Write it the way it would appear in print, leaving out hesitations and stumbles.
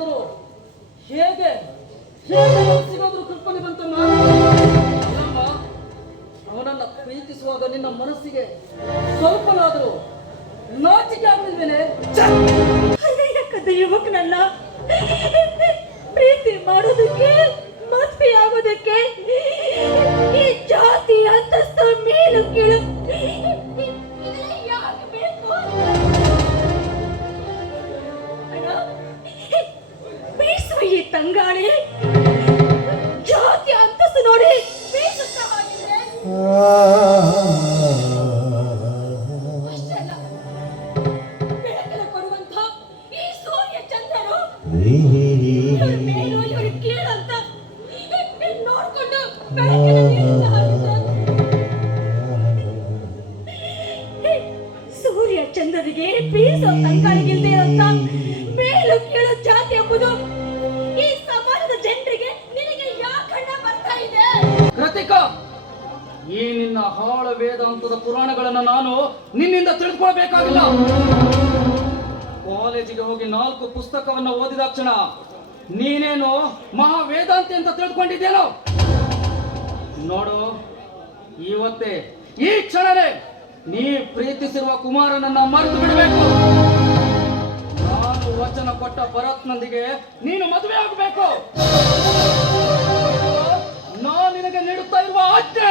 ಸಿಗೋದ್ರು ಹೇಗೆ ಹೇಗೆ ಸಿಗೋದ್ರು ಕಲ್ಪನೆ ಬಂತಮ್ಮ. ಅಲ್ಲಮ್ಮ, ಅವನನ್ನ ಪ್ರೀತಿಸುವಾಗ ನಿನ್ನ ಮನಸ್ಸಿಗೆ ಸ್ವಲ್ಪನಾದರೂ ನಾಚಿಕೆ ಆಗಲಿಲ್ವೇನೆ? ಯುವಕನಲ್ಲ ಪ್ರೀತಿ ಮಾಡೋದಕ್ಕೆ ಮದುವೆ ಆಗೋದಕ್ಕೆ ಈ ಜಾತಿ ಅಂತಸ್ತು ಮೇಲು ಕೀಳು ಯಾಕೆ ಬೇಕು? ಬೀಸುವ ಈ ತಂಗಾಳಿ ಜಾತಿ ಅಂತಸ್ತು ನೋಡಿ ಬೀಸುತ್ತಾ ಹೋಗಿದೆ. ಬೆಳಕನ್ನು ಕೊಡುವಂತ ಈ ಸೂರ್ಯ ಚಂದ್ರರು ಇವ್ರ ಮೇಲು ಇವ್ರ ಕೀಳಂತ ನೋಡ್ಕೊಂಡು ಬೆಳಕಿನ ಸೂರ್ಯ ಚಂದ್ರರಿಗೆ ಬೀಸೋ ತಂಗಾಳಿಗಿಲ್ದೇ ಅಂತ ಮೇಲು ಕೀಳು ಜಾತಿ ಎಂಬುದು ಈ ಸಮಾಜದ ಜನರಿಗೆ ನಿನಗೆ ಯಾಕಣ್ಣ ಬರ್ತಾ ಇದೆ? ಕೃತಿಕಾ, ಈ ನಿನ್ನ ಹಾಳ ವೇದಾಂತದ ಪುರಾಣಗಳನ್ನು ನಾನು ನಿನ್ನಿಂದ ತಿಳಿದುಕೊಳ್ಬೇಕಾಗಿಲ್ಲ. ಕಾಲೇಜಿಗೆ ಹೋಗಿ 4 ಪುಸ್ತಕವನ್ನು ಓದಿದ ಕ್ಷಣ ನೀನೇನು ಮಹಾ ವೇದಾಂತಿ ಅಂತ ತಿಳಿದುಕೊಂಡಿದ್ದೇನೋ? ನೋಡು, ಇವತ್ತೇ ಈ ಕ್ಷಣವೇ ನೀ ಪ್ರೀತಿಸಿರುವ ಕುಮಾರನನ್ನ ಮರೆತು ಬಿಡಬೇಕು. ನಾನು ವಚನ ಕೊಟ್ಟ ಭರತ್ನೊಂದಿಗೆ ನೀನು ಮದುವೆ ಆಗಬೇಕು. ನಾನು ನಿನಗೆ ನೀಡುತ್ತಾ ಇರುವ ಆಜ್ಞೆ.